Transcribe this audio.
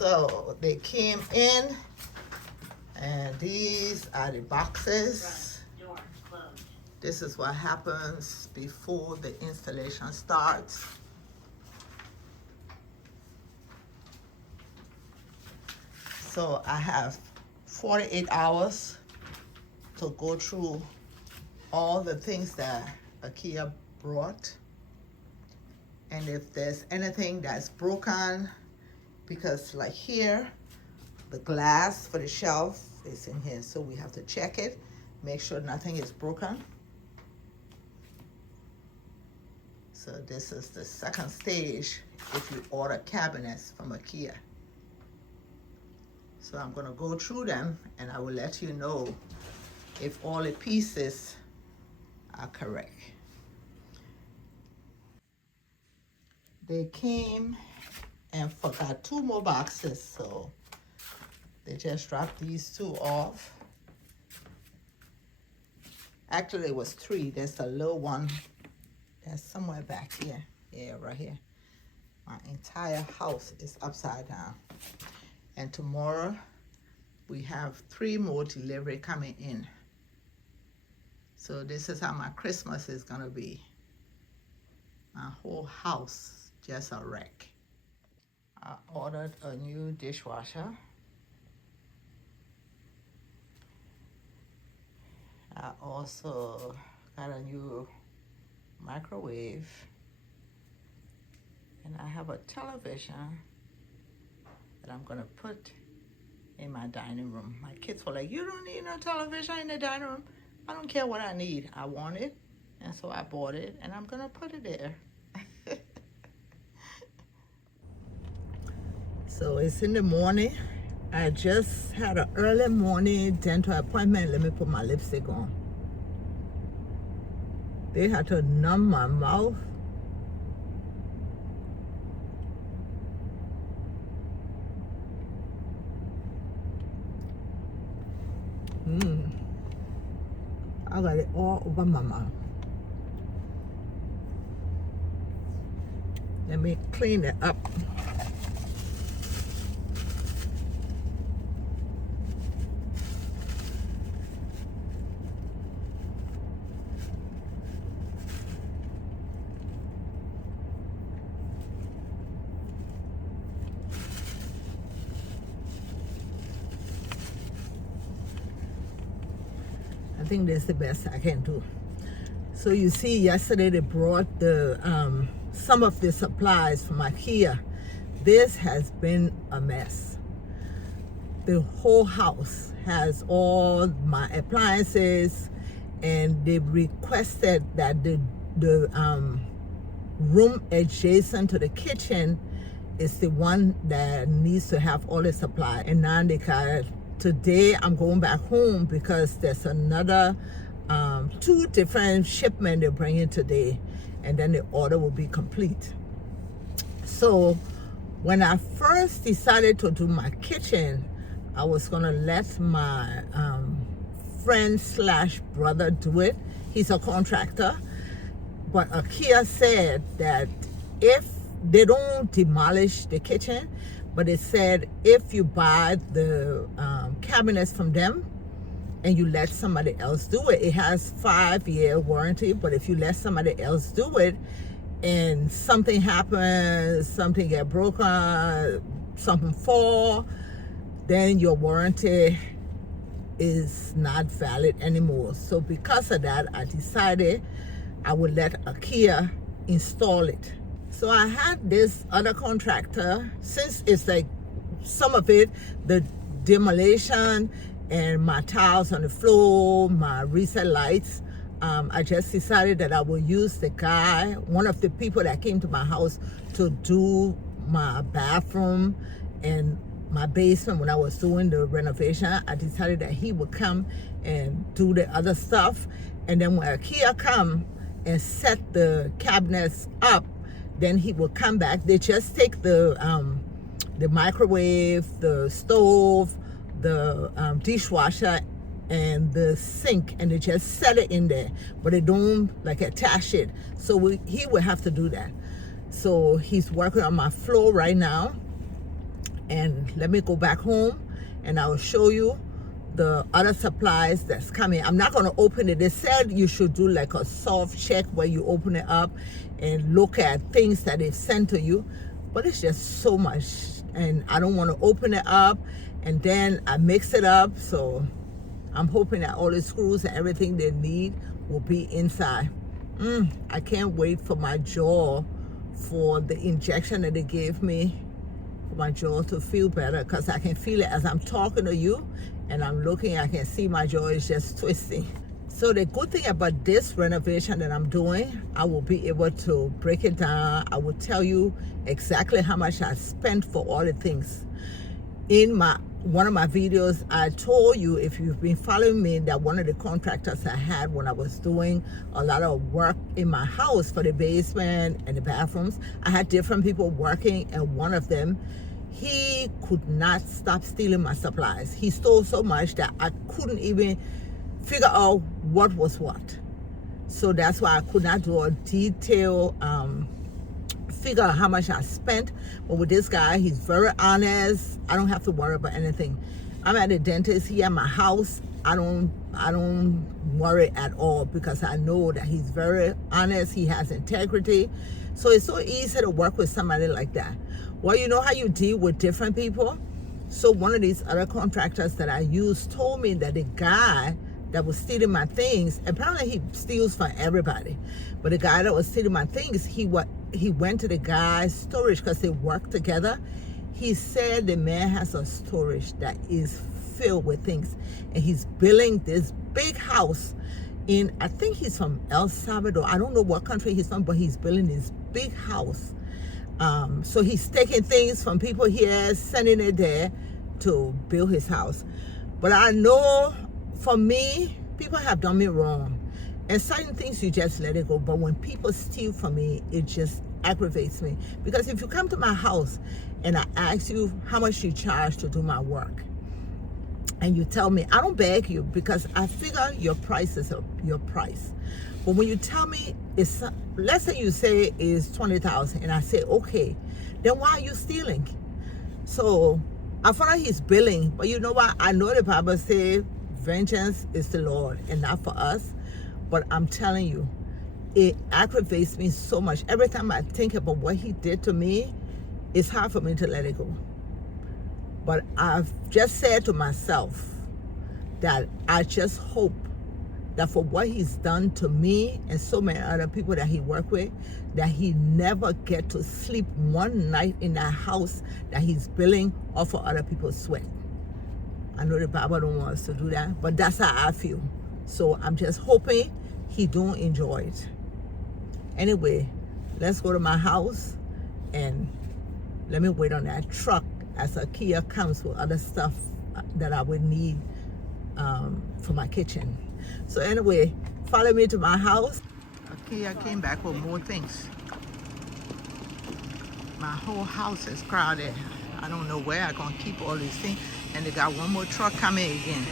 So they came in, and these are the boxes. This is what happens before the installation starts. So I have 48 hours to go through all the things that IKEA brought. And if there's anything that's broken, because like here, the glass for the shelf is in here, so we have to check it, make sure nothing is broken. So this is the second stage if you order cabinets from IKEA. So I'm gonna go through them and I will let you know if all the pieces are correct. They came and forgot 2 more boxes, so they just dropped these 2 off. Actually, it was 3. There's a little one that's somewhere back here. Yeah, right here. My entire house is upside down. And tomorrow, we have 3 more delivery coming in. So this is how my Christmas is gonna be. My whole house just a wreck. I ordered a new dishwasher. I also got a new microwave. And I have a television that I'm gonna put in my dining room. My kids were like, you don't need no television in the dining room. I don't care what I need. I want it. And so I bought it and I'm gonna put it there. So it's in the morning. I just had an early morning dental appointment. Let me put my lipstick on. They had to numb my mouth. I got it all over my mouth. Let me clean it up. I think that's the best I can do. So you see, yesterday they brought the some of the supplies from IKEA. This has been a mess. The whole house has all my appliances, and they requested that the room adjacent to the kitchen is the one that needs to have all the supply. And now they got, today I'm going back home because there's another 2 different shipments they're bringing today, and then the order will be complete. So when I first decided to do my kitchen, I was gonna let my friend / brother do it. He's a contractor, but IKEA said that if they don't demolish the kitchen, but it said if you buy the cabinets from them and you let somebody else do it, it has 5-year warranty. But if you let somebody else do it and something happens, something get broken, something fall, then your warranty is not valid anymore. So because of that, I decided I would let IKEA install it. So I had this other contractor, since it's like some of it, the demolition and my tiles on the floor, my reset lights, I just decided that I would use the guy, one of the people that came to my house to do my bathroom and my basement when I was doing the renovation. I decided that he would come and do the other stuff. And then when IKEA come and set the cabinets up, then he will come back. They just take the microwave, the stove, the dishwasher, and the sink, and they just set it in there, but they don't like attach it. So he will have to do that. So he's working on my floor right now, And let me go back home and I will show you the other supplies that's coming. I'm not going to open it. They said you should do like a soft check where you open it up and look at things that they've sent to you, but it's just so much and I don't want to open it up and then I mix it up. So I'm hoping that all the screws and everything they need will be inside. I can't wait for my jaw, for the injection that they gave me, for my jaw to feel better, because I can feel it as I'm talking to you and I'm looking, I can see my jaw is just twisting. So the good thing about this renovation that I'm doing, I will be able to break it down. I will tell you exactly how much I spent for all the things. In one of my videos, I told you, if you've been following me, that one of the contractors I had when I was doing a lot of work in my house for the basement and the bathrooms, I had different people working, and one of them, he could not stop stealing my supplies. He stole so much that I couldn't even figure out what was what. So that's why I could not do a detailed figure out how much I spent. But with this guy, he's very honest. I don't have to worry about anything. I'm at the dentist here at my house. I don't worry at all because I know that he's very honest. He has integrity. So it's so easy to work with somebody like that. Well, you know how you deal with different people? So one of these other contractors that I used told me that the guy that was stealing my things, apparently he steals from everybody, but the guy that was stealing my things, he went to the guy's storage because they work together. He said the man has a storage that is filled with things, and he's building this big house in, I think he's from El Salvador. I don't know what country he's from, but he's building this big house. So he's taking things from people here, sending it there to build his house. But I know, for me, people have done me wrong. And certain things you just let it go. But when people steal from me, it just aggravates me. Because if you come to my house and I ask you how much you charge to do my work, and you tell me, I don't beg you because I figure your price is your price. But when you tell me, it's, let's say you say it's $20,000 and I say, okay, then why are you stealing? So I found out he's billing, but you know what? I know the Bible says vengeance is the Lord and not for us. But I'm telling you, it aggravates me so much. Every time I think about what he did to me, it's hard for me to let it go. But I've just said to myself that I just hope that for what he's done to me and so many other people that he worked with, that he never get to sleep one night in that house that he's building off of other people's sweat. I know the Bible don't want us to do that, but that's how I feel. So I'm just hoping he don't enjoy it. Anyway, let's go to my house and let me wait on that truck as IIkea comes with other stuff that I would need for my kitchen. So anyway, follow me to my house. IIkea came back with more things. My whole house is crowded. I don't know where I'm gonna keep all these things. And they got one more truck coming again.